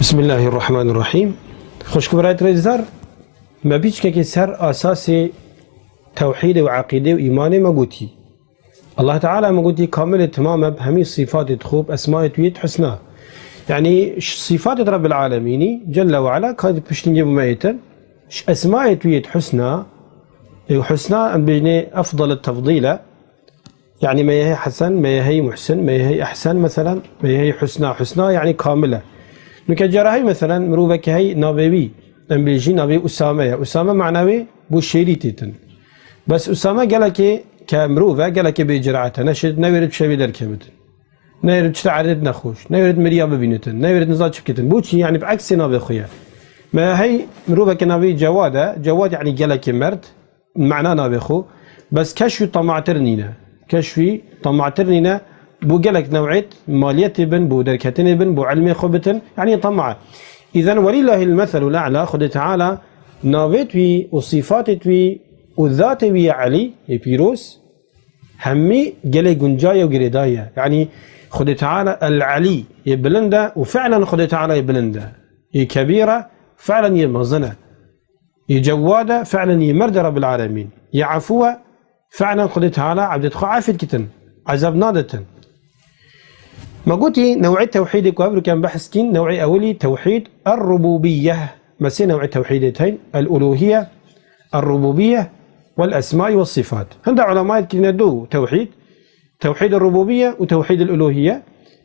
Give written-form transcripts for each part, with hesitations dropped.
بسم الله الرحمن الرحيم. خوش كبرات رزدار ما بيش كي سر أساس توحيد وعقيدة وإيمان ما قوتي الله تعالى ما قوتي كامل تماما بهمي صفات خوب أسماء تويت حسنى، يعني صفات رب العالمين جل وعلا كانت بشتنجي بميتا أسماء تويت حسنى وحسنى أم بجني أفضل التفضيل، يعني ما هي حسن ما هي محسن ما هي أحسن مثلا ما هي حسنى يعني كاملة. نكجرا هي مثلا مروبك هي نابي ام بيجي نابي اسامه معنوي بو شيريتن، بس اسامه قالك كمروفه قالك بجرعته نشد نورد شبي دركبت نورد تعرض نخوش نورد مريا ببينتن نورد نزاج بكتن بوشي يعني بعكس نابي خويا. ما هي مروبك نابي جواد يعني قالك مرد معناه نابي خو، بس كشفي طمعترنينا بو قالك نوعية مالية بن بو دركتين بن بو علمي خبتن يعني طمعة. إذن ولله المثل الأعلى خد تعالى نابت وي وصفات وي وذات وي علي يبيروس همي قالي قنجاية وقريداية، يعني خد تعالى العلي يبلندا وفعلا خد تعالى يبلندا كبيرة فعلا يمزنة يجوادة فعلا يمرد رب العالمين يعفوة فعلا خد تعالى عبد عافية كتن عذاب نادتن. ما قلتي نوعية توحيدك وابرو كان بحث كين نوعي أولي توحيد الربوبية، مسي نوع التوحيدتين الألوهية الربوبية والأسماء والصفات. عند علماء كنا دو توحيد الربوبية وتوحيد الألوهية،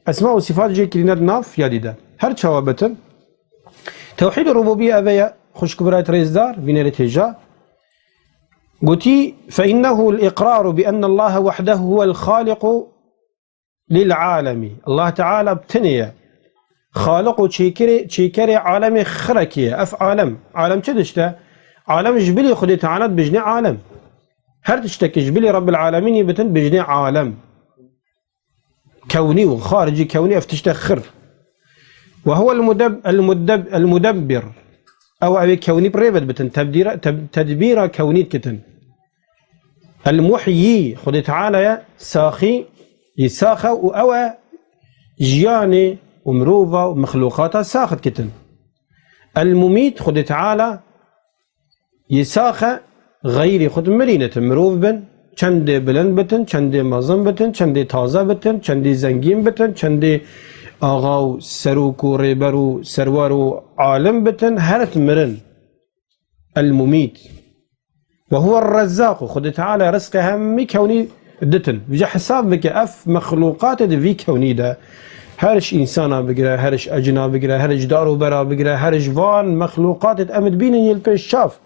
أسماء والصفات جي كنا ناف ياديدا هر شوابتن. توحيد الربوبية أبيا خوش كبرات ريزدار بنيرة هجا قلتي فإنه الإقرار بأن الله وحده هو الخالق للعالم، الله تعالى بتنية خالق وشيكري عالمي خركية أف عالم كدشتا عالم جبلي خدي تعالى بجني عالم هر تشتكي جبلي رب العالمين يبتن بجني عالم كوني وخارجي كوني افتشتخر، وهو المدبر أو أبي كوني بريبت بتن تدبير كوني كتن المحيي خدي تعالى ساخي يساخة وأوى جياني ومروفة ومخلوقاتها ساخت كتن المميت خد تعالى يساخة غيري خد مرينة مروف بن چند بلند بتن چند مازن بتن چند تازه بتن چند زنگين بتن چند آغاو سروك و ريبر و سروار و عالم بتن هرت مرن المميت. وهو الرزاق خد تعالى رزق همي كوني دتن بيجي حساب بك اف مخلوقات في كوني ده هرش انسانا بقرا هرش اجنا بقرا هرش دارو برا بقرا هرش فان مخلوقات تأمد بين يلبي الشاف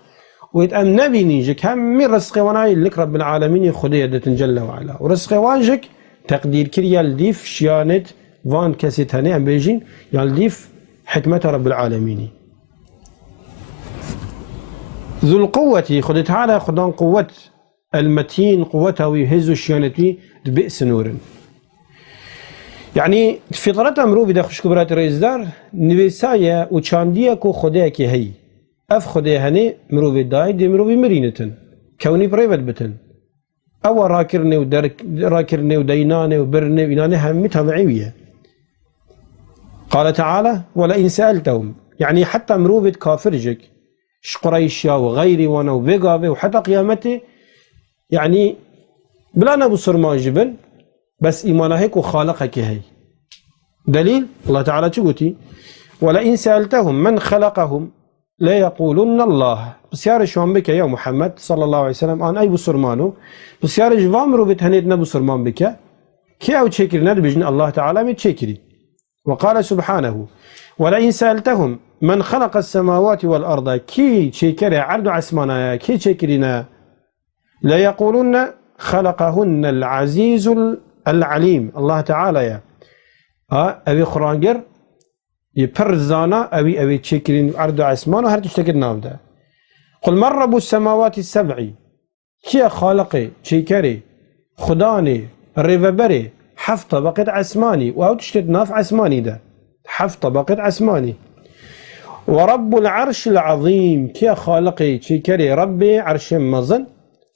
ويتأم نبيني جك هم من رزق وناي لك رب العالمين خديه دتن جل وعلا ورزق وانجك تقدير كريا يالديف شيانت فان كاسيت هني ام بيجين يالديف حكمة رب العالمين. ذو القوة خد تعالى خدان قوة المتين قوته ويهز الشيانتي بئس نور، يعني فطرة امرو بدا خوش كبرات رئيسدار نويسايا وچاندية كو خده كي هي اف خده هني مرو بداي دي مرو بمرينتن كوني بريبت بتن او راكرني راكرني وديناني وبرني ويناني همي طبيعية. قال تعالى ولئن سألتهم، يعني حتى مرو بد كافرجك قريشيا وغيري وانا وبيقابي وحتى قيامتي يعني بلا نبصر ما جبن بس إيمانه هيك وخالقك هي دليل الله تعالى تقولي ولئن سألتهم من خلقهم لا يقولن الله. بس يارش بك يا محمد صلى الله عليه وسلم أنا أي بصرمانو بس يارش فامرو بتهنيد نبصرمان بك كي أو تشكر ندبجن الله تعالى متشكري. وقال سبحانه ولئن سألتهم من خلق السماوات والأرض كي تشكر عرض عسمانا كي تشكرنا لا يقولون خلقهن العزيز العليم. الله تعالى يا أبي خرانجر يبرزانا أبي تشكرين عرض عسمان وهر تشتكر نابدا. قل من رب السماوات السبع كي خالقي تشكري خداني الرببري حف طبقة عسماني وأو تشتد ناف عسماني ده حف طبقة عسماني. ورب العرش العظيم كي خالقي تشكري ربي عرش مزن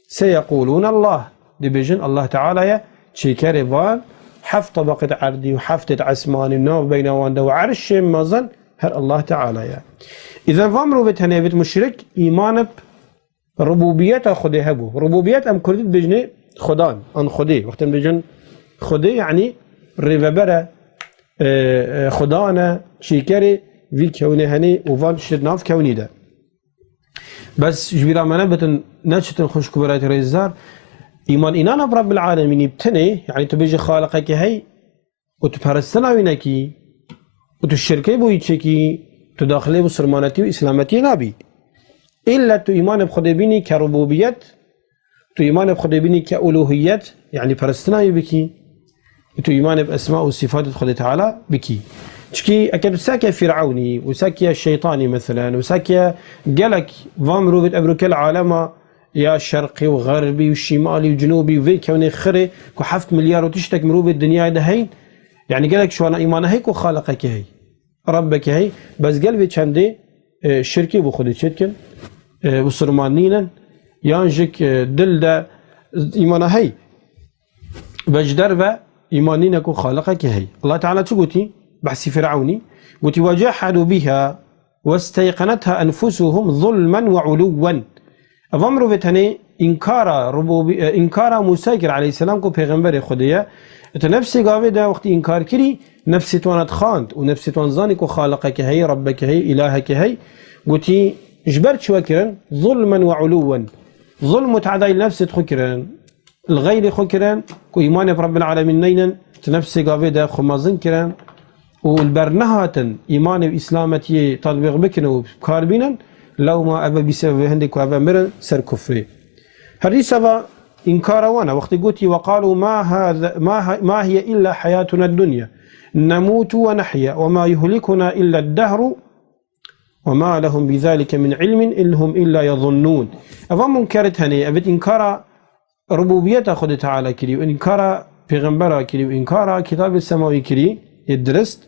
سيقولون الله دبيجن الله تعالى يا تشكري فان حف طبقة عردي وحفتة عسماني نوف بين وانده وعرش مزن هر الله تعالى يا إذا فامرو بتهنيبت مشرك إيمان ربوبية خده هبو ربوبية أم كردت بجنة خدان أن خده وقت بجن خده يعني ريفبرة خدانا شيكري في كونه هني وفان شرناف كوني ده بس جبيرا ما نبتن نشتن خوش كبرات ريزار إيمان إنانا برب العالمين يبتني يعني تبيجي خالقك هي وتبهرستنا وينكي وتشركي بو يتشكي تداخلي بسرمانتي وإسلامتي نابي إلا تو إيمان بخده بيني كربوبيت تو إيمان بخده بيني كألوهيت يعني برستنا يبكي تو إيمان بأسماء وصفات خده تعالى بكي تشكي أكد ساكي فرعوني وساكي الشيطاني مثلا وساكي قالك فامرو بيت أبروك العالم يا شرقي وغربي وشمالي وجنوبي وفي كوني خري كحفت مليار وتشتك مروب الدنيا ده هين يعني قالك شو أنا إيمان هيك وخالقك هي ربك هي بس قلبي كندي شركي بخدي شركن وصرمانينا يانجك دل ده إيمان هي بجدر با إيمانينك وخالقك هي الله تعالى تقولي بحثي فرعوني قلت وجحدوا بها واستيقنتها أنفسهم ظلما وعلوا أفامرو بتهني إنكار موسى عليه السلام كو پیغمبر خديه نفسي قاوي ده وقت إنكار كري نفسي توانت خاند ونفسي توانزاني كو خالقك هي ربك هي إلهك هي قلتي جبرت شوكرا ظلما وعلوا ظلم تعدي النفس تخكرا الغير خكرا كو إيمان برب العالمين نينا نفسي قاوي ده خمازن كرا والبرنهات إيمان وإسلامتي تطبيق بكنا وكاربينا لو ما أبا بسبب هندك وأبا مرن سر كفري هذه سبا إنكار وانا وقت قلت وقالوا ما هي إلا حياتنا الدنيا نموت ونحيا وما يهلكنا إلا الدهر وما لهم بذلك من علم إن هم إلا يظنون أفا منكرت هني أبت إنكار ربوبية خد تعالى كري وإنكار پیغمبر كري وإنكار كتاب السماوي كري يدرست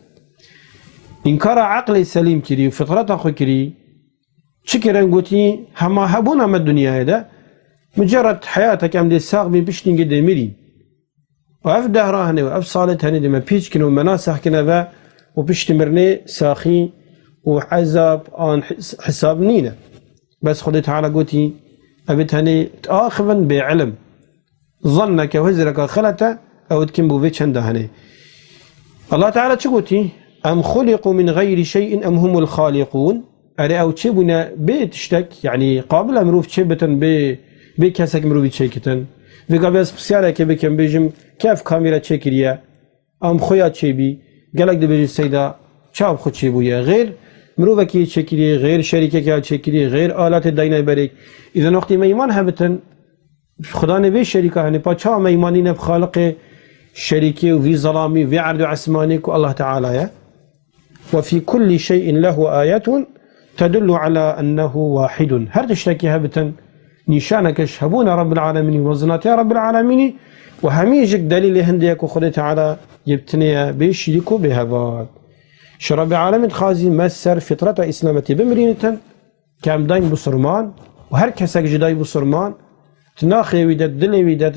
إنكار عقل السليم كري وفطرة أخو كري شكرا قلتي هما هبونا ما الدنيا هذا مجرد حياتك أم دي الساق من بشتين قد ميري وأف دهراهني وأف صالتهني دي ما بيش كنو مناسح كنا ذا وبشتمرني ساخي وحزاب عن حساب نينا بس خدت على قلتي أبتهني تآخذا بعلم ظنك وهزرك خلته أو تكن بوفيتش عندهني الله تعالى تقولتي أم خلقوا من غير شيء أم هم الخالقون أري أو تشبنا بيتشتك يعني قابل أمروف تشبتن بكاسك مروف تشيكتن في قبل سبسيارة كبكم بيجم كيف كاميرا تشيكريا أم خويا تشيبي قالك دي بيجي السيدة شاب خد تشيبويا غير مروفك تشيكري غير شركة تشيكري غير آلات الدينة بريك إذا وقت ما إيمان هبتن خدا نبي شركة يعني باتشا ما إيمانين بخالق شركة وفي ظلامي وفي عرض عسمانك والله تعالى يا وفي كل شيء له آيات تدل على أنه واحد هر تشتكي هبتن نشانك شهبون رب العالمين وزنات يا رب العالمين وهميجك دليل هنديك وخذ تعالى يبتني بيشركوا بهبات شرب العالمين خازي مسر فطرة إسلامتي بمرينة كام دايم بصرمان وهر كسك جداي بصرمان تناخي ويدا دلي ويدا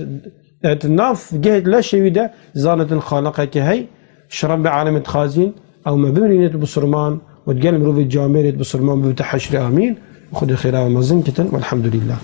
تناف جهد لا شيء ويدا زانة خالقك هي شرب العالمين خازين أو ما بمرينة بصرمان وتقال مروف الجاميرة بصرمان بتحشر آمين وخذ خيرها مزنكة والحمد لله.